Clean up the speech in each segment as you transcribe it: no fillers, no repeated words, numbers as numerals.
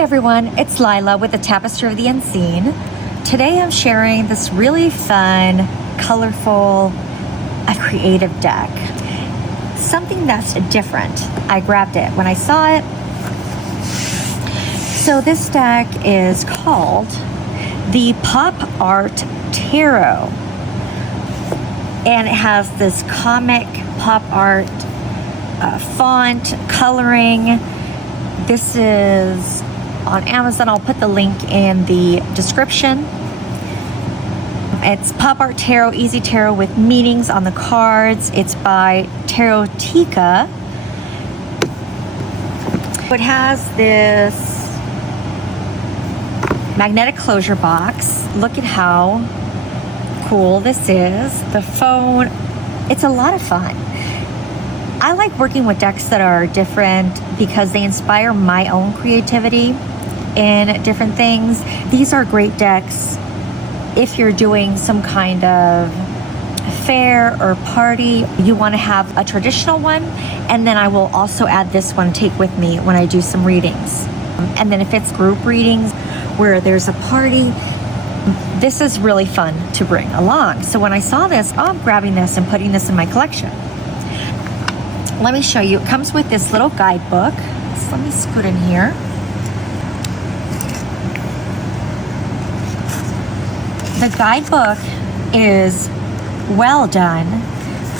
Hi everyone, it's Lila with the Tapestry of the Unseen. Today I'm sharing this really fun, colorful, creative deck. Something that's different. I grabbed it when I saw it. So this deck is called the popart tarot. And it has this comic pop art font, coloring. This is on Amazon. I'll put the link in the description. It's Pop Art Tarot, Easy Tarot with meanings on the cards. It's by Tarotica. It has this magnetic closure box. Look at how cool this is. The phone, it's a lot of fun. I like working with decks that are different because they inspire my own creativity in different things. These are great decks if you're doing some kind of fair or party. You want to have a traditional one, and then I will also add this one to take with me when I do some readings. And then if it's group readings where there's a party, this is really fun to bring along. So when I saw this, I'm grabbing this and putting this in my collection. Let me show you. It comes with this little guidebook. So let me scoot in here. The guidebook is well done.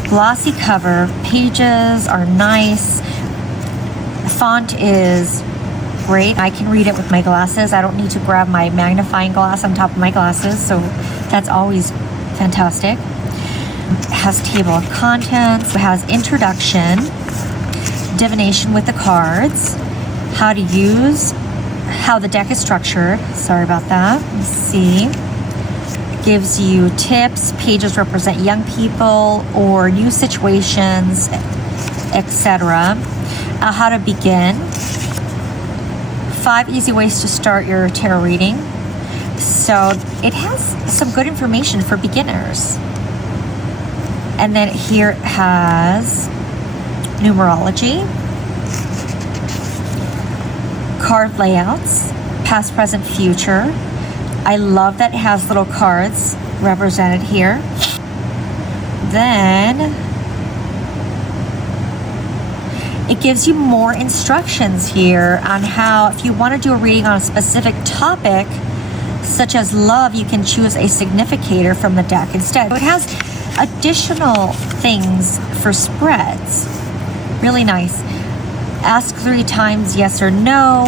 Glossy cover. Pages are nice. The font is great. I can read it with my glasses. I don't need to grab my magnifying glass on top of my glasses, so that's always fantastic. It has table of contents. It has introduction, divination with the cards, how to use, how the deck is structured. Sorry about that. Let's see. Gives you tips. Pages represent young people or new situations, etc. How to begin. 5 easy ways to start your tarot reading. So it has some good information for beginners. And then here it has numerology, card layouts, past, present, future. I love that it has little cards represented here. Then it gives you more instructions here on how, if you want to do a reading on a specific topic, such as love, you can choose a significator from the deck instead. So it has additional things for spreads. Really nice. Ask 3 times yes or no.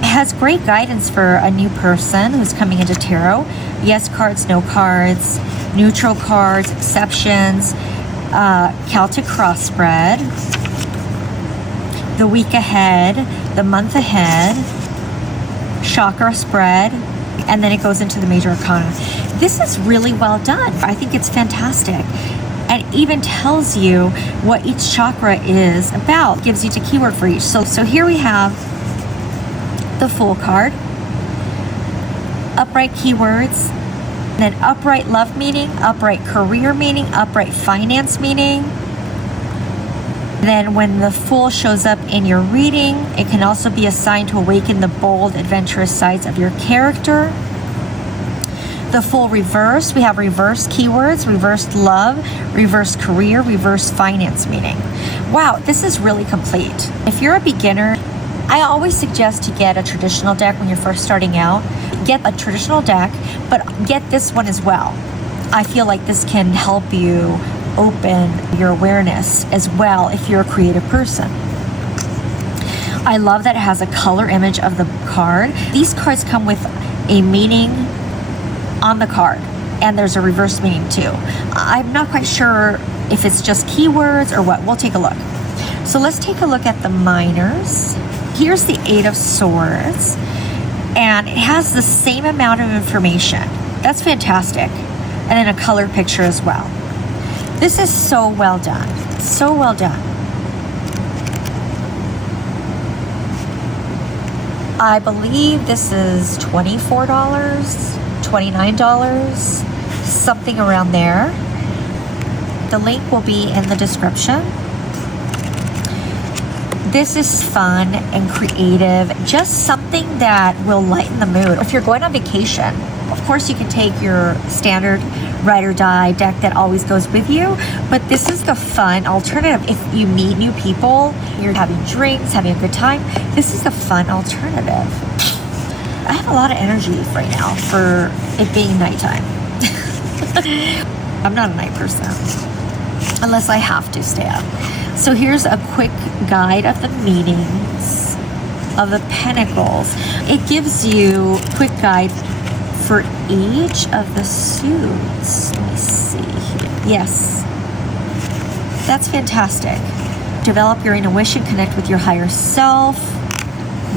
It has great guidance for a new person who's coming into tarot. Yes cards, no cards, neutral cards, exceptions, Celtic cross spread, the week ahead, the month ahead, chakra spread, and then it goes into the major arcana. This is really well done. I think it's fantastic. And it even tells you what each chakra is about. It gives you the keyword for each. So here we have the Fool card, upright keywords, then upright love meaning, upright career meaning, upright finance meaning. Then when the Fool shows up in your reading, it can also be a sign to awaken the bold, adventurous sides of your character. The Fool reversed, we have reversed keywords, reversed love, reversed career, reversed finance meaning. Wow, this is really complete. If you're a beginner, I always suggest to get a traditional deck when you're first starting out. Get a traditional deck, but get this one as well. I feel like this can help you open your awareness as well if you're a creative person. I love that it has a color image of the card. These cards come with a meaning on the card, and there's a reverse meaning too. I'm not quite sure if it's just keywords or what. We'll take a look. So let's take a look at the minors. Here's the 8 of Swords, and it has the same amount of information. That's fantastic. And then a color picture as well. This is so well done. So well done. I believe this is $24, $29, something around there. The link will be in the description. This is fun and creative, just something that will lighten the mood. If you're going on vacation, of course you can take your standard ride or die deck that always goes with you, but this is the fun alternative. If you meet new people, you're having drinks, having a good time, this is a fun alternative. I have a lot of energy right now for it being nighttime. I'm not a night person, unless I have to stay up. So here's a quick guide of the meanings of the pentacles. It gives you a quick guide for each of the suits. Let me see here. Yes, that's fantastic. Develop your intuition, connect with your higher self.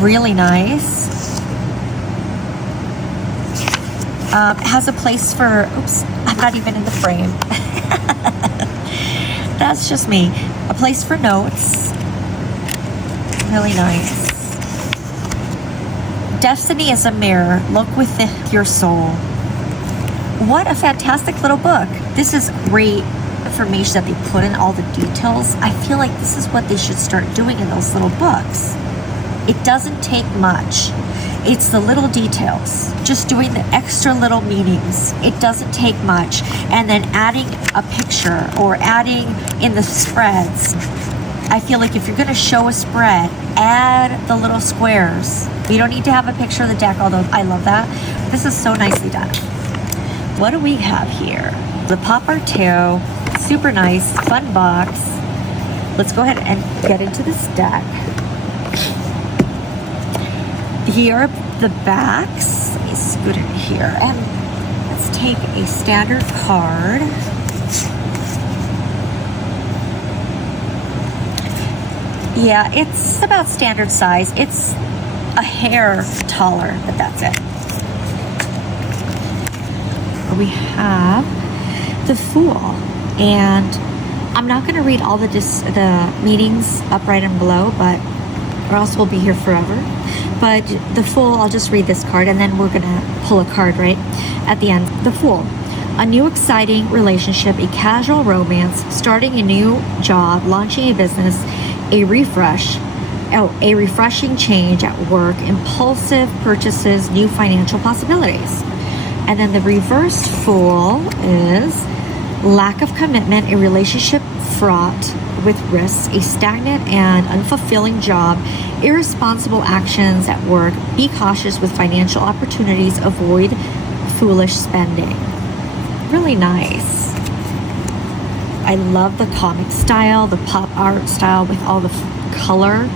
Really nice. Has a place for, oops, I'm not even in the frame. That's just me. A place for notes. Really nice. Destiny is a mirror. Look within your soul. What a fantastic little book. This is great information that they put in all the details. I feel like this is what they should start doing in those little books. It doesn't take much. It's the little details, just doing the extra little meanings. It doesn't take much. And then adding a picture or adding in the spreads. I feel like if you're going to show a spread, add the little squares. You don't need to have a picture of the deck, although I love that. This is so nicely done. What do we have here? The popart, super nice, fun box. Let's go ahead and get into this deck. Here are the backs. Let me scoot it here. And let's take a standard card. Yeah, it's about standard size. It's a hair taller, but that's it. We have the Fool. And I'm not going to read all the meanings up right and below, but or else we'll be here forever. But the Fool, I'll just read this card and then we're gonna pull a card right at the end. The Fool, a new exciting relationship, a casual romance, starting a new job, launching a business, a refreshing change at work, impulsive purchases, new financial possibilities. And then the reversed Fool is lack of commitment, a relationship fraught with risks, a stagnant and unfulfilling job, irresponsible actions at work, be cautious with financial opportunities, avoid foolish spending. Really nice. I love the comic style, the pop art style with all the color.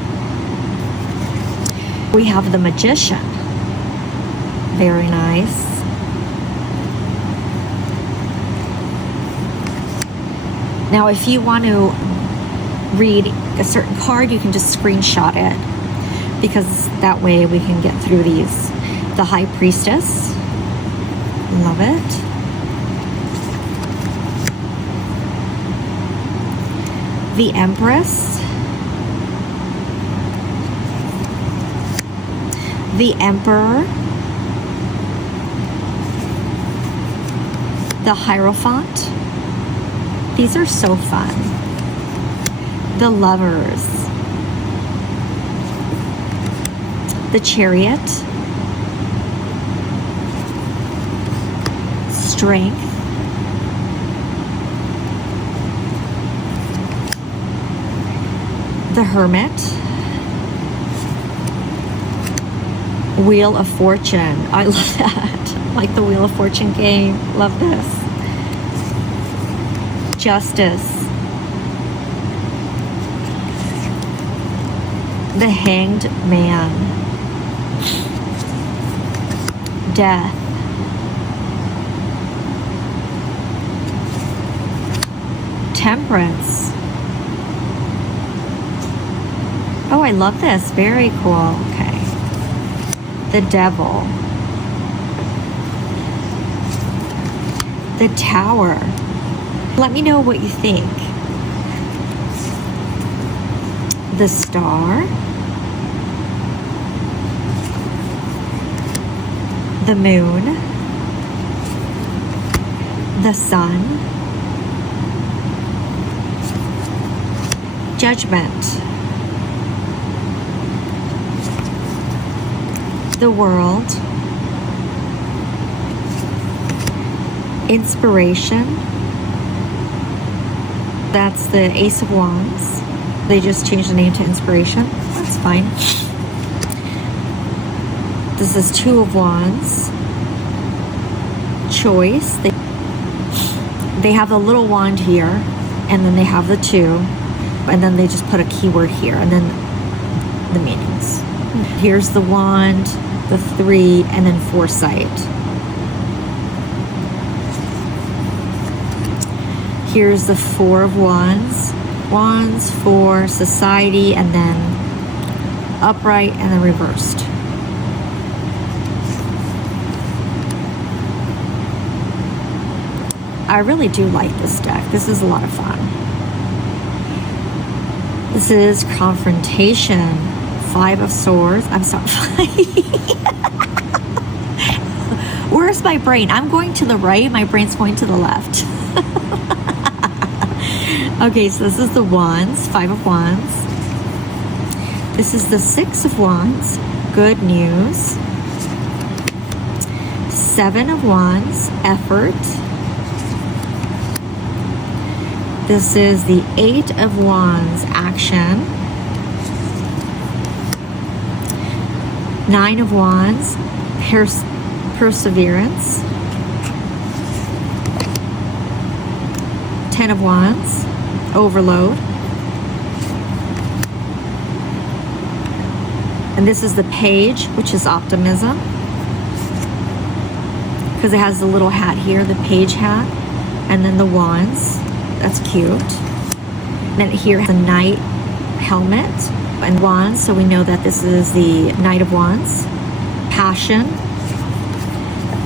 We have the Magician. Very nice. Now, if you want to read a certain card, you can just screenshot it, because that way we can get through these. The High Priestess. Love it. The Empress. The Emperor. The Hierophant. These are so fun. The Lovers. The Chariot. Strength. The Hermit. Wheel of Fortune. I love that. Like the Wheel of Fortune game. Love this. Justice. The Hanged Man. Death. Temperance. Oh, I love this. Very cool. Okay. The Devil. The Tower. Let me know what you think. The Star. The Moon. The Sun. Judgment. the World, Inspiration. That's the Ace of Wands. They just changed the name to Inspiration. That's fine. This is Two of Wands. Choice. They have the little wand here, and then they have the two, and then they just put a keyword here, and then the meanings. Here's the wand, the three, and then foresight. Here's the Four of Wands. Wands for society, and then upright, and then reversed. I really do like this deck. This is a lot of fun. This is Confrontation. Five of Swords. I'm sorry. Where's my brain? I'm going to the right. My brain's going to the left. Okay, so this is the Wands. Five of Wands. This is the Six of Wands. Good news. Seven of Wands. Effort. This is the Eight of Wands, action. Nine of Wands, perseverance. 10 of Wands, overload. And this is the Page, which is optimism. Because it has the little hat here, the Page hat. And then the Wands. That's cute. And then here, the Knight helmet and Wands, so we know that this is the Knight of Wands. Passion.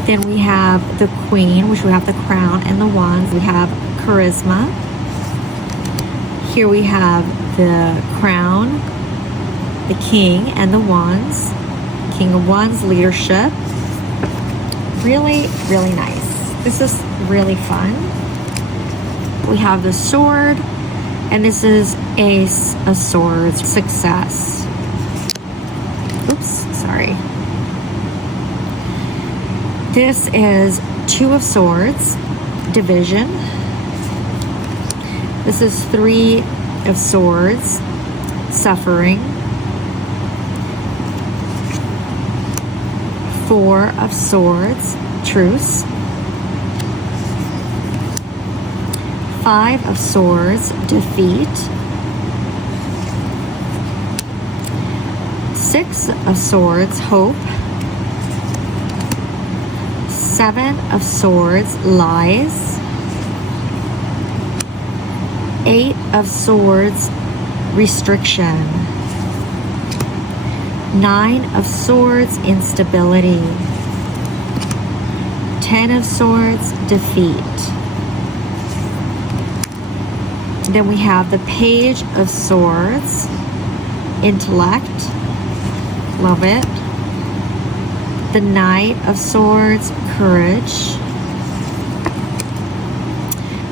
Then we have the Queen, which we have the crown and the wands. We have charisma. Here we have the crown, the King, and the wands. King of Wands, leadership. Really, really nice. This is really fun. We have the Sword, and this is Ace of Swords, success. Oops, sorry. This is Two of Swords, division. This is Three of Swords, suffering. Four of Swords, truce. Five of Swords, defeat. Six of Swords, hope. Seven of Swords, lies. Eight of Swords, restriction. Nine of Swords, instability. 10 of Swords, defeat. Then we have the Page of Swords, intellect, love it. The Knight of Swords, courage.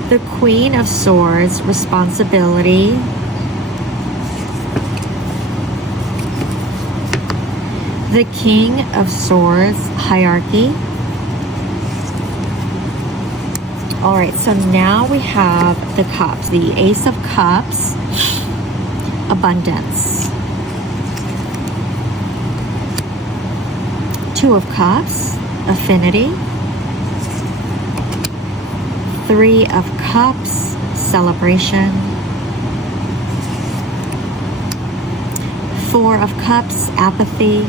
The Queen of Swords, responsibility. The King of Swords, hierarchy. All right, so now we have the cups, the Ace of Cups, abundance. Two of Cups, affinity. Three of Cups, celebration. Four of Cups, apathy.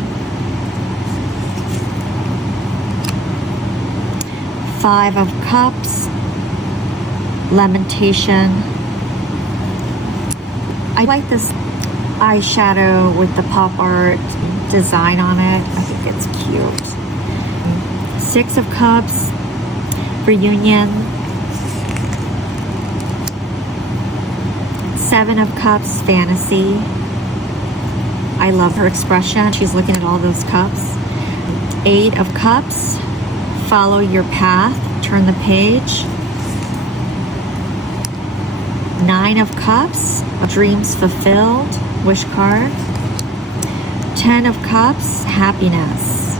Five of Cups, lamentation. I like this eyeshadow with the pop art design on it. I think it's cute. Six of Cups, reunion. Seven of Cups, fantasy. I love her expression. She's looking at all those cups. Eight of Cups, follow your path, turn the page. Nine of Cups, dreams fulfilled, wish card. Ten of Cups, happiness.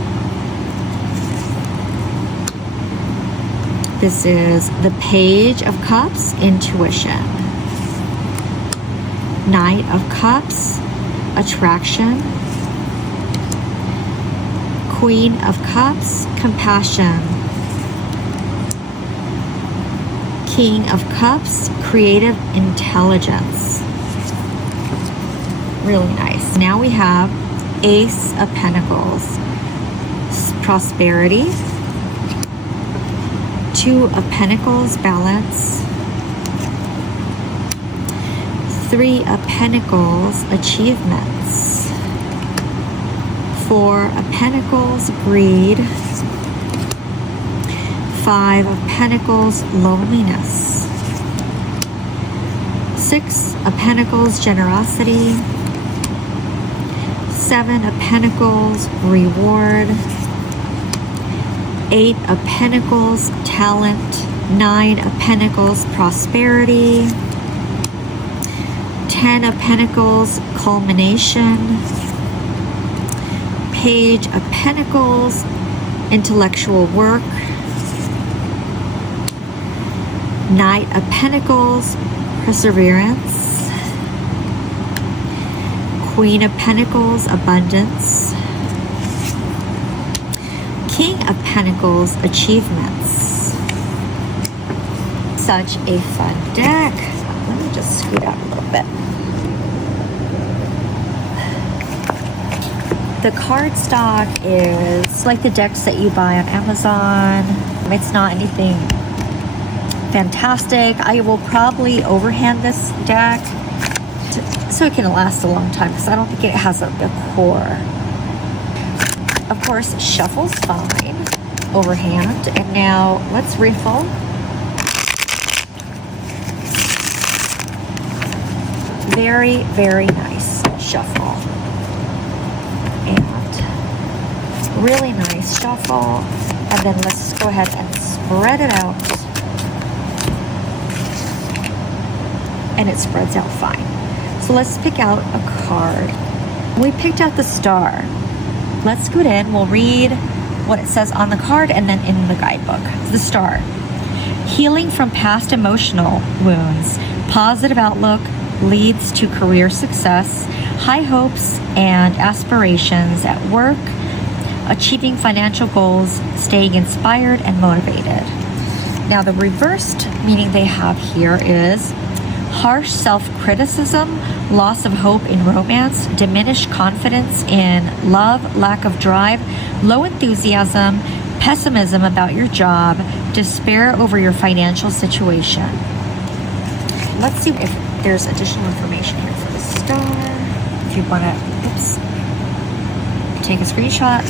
This is the Page of Cups, intuition. Knight of Cups, attraction. Queen of Cups, compassion. King of Cups, creative intelligence. Really nice. Now we have Ace of Pentacles, prosperity. Two of Pentacles, balance. Three of Pentacles, achievements. Four of Pentacles, greed. Five of Pentacles, loneliness. Six of Pentacles, generosity. Seven of Pentacles, reward. Eight of Pentacles, talent. Nine of Pentacles, prosperity. 10 of Pentacles, culmination. Page of Pentacles, intellectual work. Knight of Pentacles, perseverance. Queen of Pentacles, abundance. King of Pentacles, achievements. Such a fun deck. Let me just scoot out a little bit. The cardstock is like the decks that you buy on Amazon. It's not anything fantastic. I will probably overhand this deck so it can last a long time because I don't think it has a core. Of course, shuffle's fine overhand. And now let's riffle. Very, very nice shuffle. And really nice shuffle. And then let's go ahead and spread it out. And it spreads out fine. So let's pick out a card. We picked out the Star. Let's scoot in. We'll read what it says on the card and then in the guidebook. The Star. Healing from past emotional wounds. Positive outlook leads to career success. High hopes and aspirations at work. Achieving financial goals. Staying inspired and motivated. Now the reversed meaning they have here is harsh self-criticism, loss of hope in romance, diminished confidence in love, lack of drive, low enthusiasm, pessimism about your job, despair over your financial situation. Let's see if there's additional information here for the Star. If you want to, take a screenshot.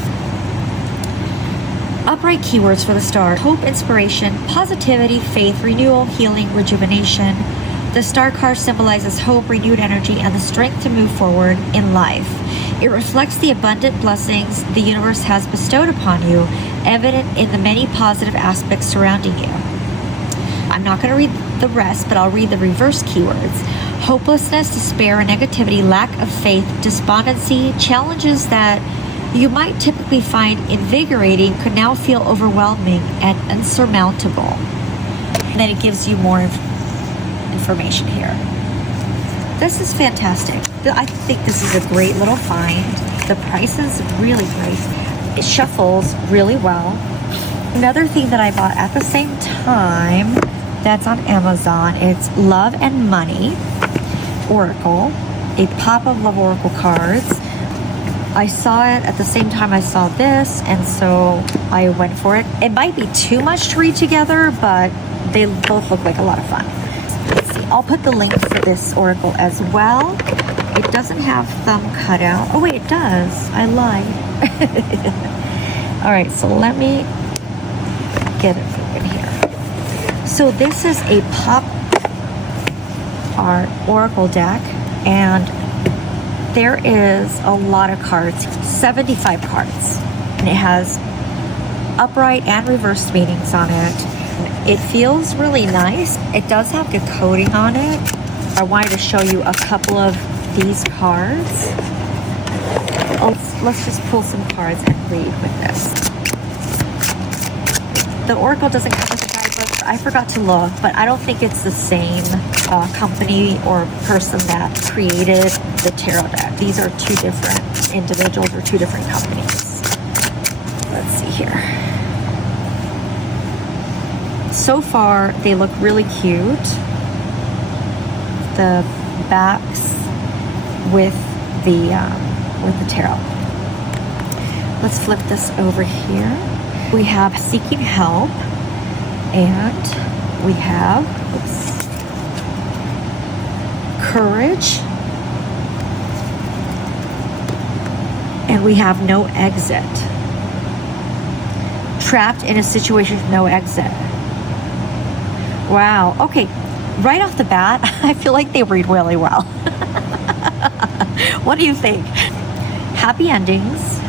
Upright keywords for the Star: hope, inspiration, positivity, faith, renewal, healing, rejuvenation. The Star card symbolizes hope, renewed energy, and the strength to move forward in life. It reflects the abundant blessings the universe has bestowed upon you, evident in the many positive aspects surrounding you. I'm not going to read the rest, but I'll read the reverse keywords. Hopelessness, despair, negativity, lack of faith, despondency, challenges that you might typically find invigorating could now feel overwhelming and insurmountable. And then it gives you more information here. This is fantastic. I think this is a great little find. The price is really great. It shuffles really well. Another thing that I bought at the same time that's on Amazon, it's Love and Money Oracle, a pop of love oracle cards. I saw it at the same time I saw this, and so I went for it. It might be too much to read together, but they both look like a lot of fun. Let's see. I'll put the link for this oracle as well. It doesn't have thumb cut out. Oh wait, it does. I lied. All right, so let me get it open here. So this is a pop art oracle deck, and there is a lot of cards, 75 cards, and it has upright and reversed meanings on it. It feels really nice. It does have good coating on it. I wanted to show you a couple of these cards. Oh, let's just pull some cards and read with this. The Oracle doesn't come with a guidebook. I forgot to look, but I don't think it's the same company or person that created the tarot deck. These are two different individuals or two different companies. Let's see here. So far, they look really cute. The backs with the tarot. Let's flip this over here. We have seeking help, and we have courage, and we have no exit. Trapped in a situation with no exit. Wow. Okay. Right off the bat, I feel like they read really well. What do you think? Happy endings.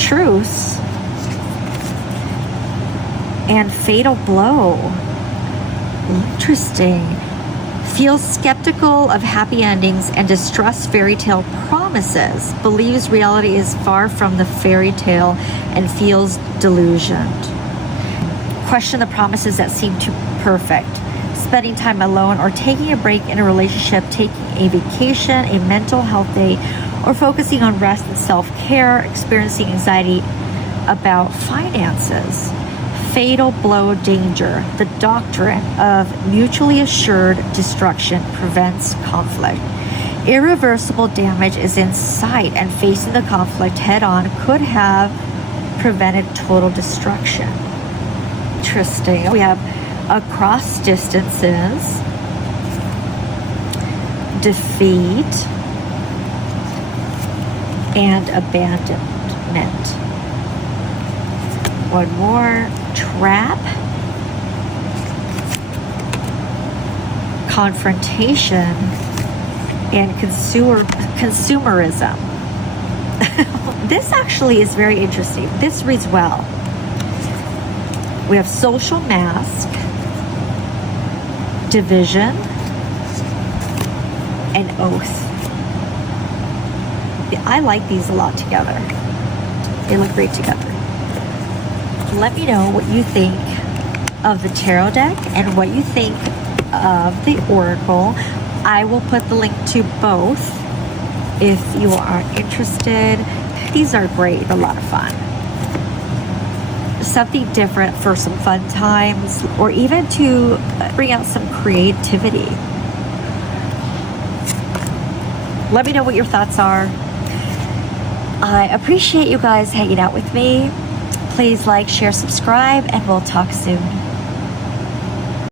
Truce. And fatal blow. Interesting. Feels skeptical of happy endings and distrusts fairy tale promises. Believes reality is far from the fairy tale and feels delusioned. Question the promises that seem too perfect. Spending time alone or taking a break in a relationship, taking a vacation, a mental health day, or focusing on rest and self-care, experiencing anxiety about finances. Fatal blow danger. The doctrine of mutually assured destruction prevents conflict. Irreversible damage is in sight, and facing the conflict head-on could have prevented total destruction. Interesting. We have across distances, defeat, and abandonment. One more. Trap, confrontation, and consumerism. This actually is very interesting. This reads well. We have social mask, division, and oath. I like these a lot together. They look great together. Let me know what you think of the tarot deck and what you think of the Oracle. I will put the link to both if you are interested. These are great, a lot of fun. Something different for some fun times, or even to bring out some creativity. Let me know what your thoughts are. I appreciate you guys hanging out with me. Please like, share, subscribe, and we'll talk soon.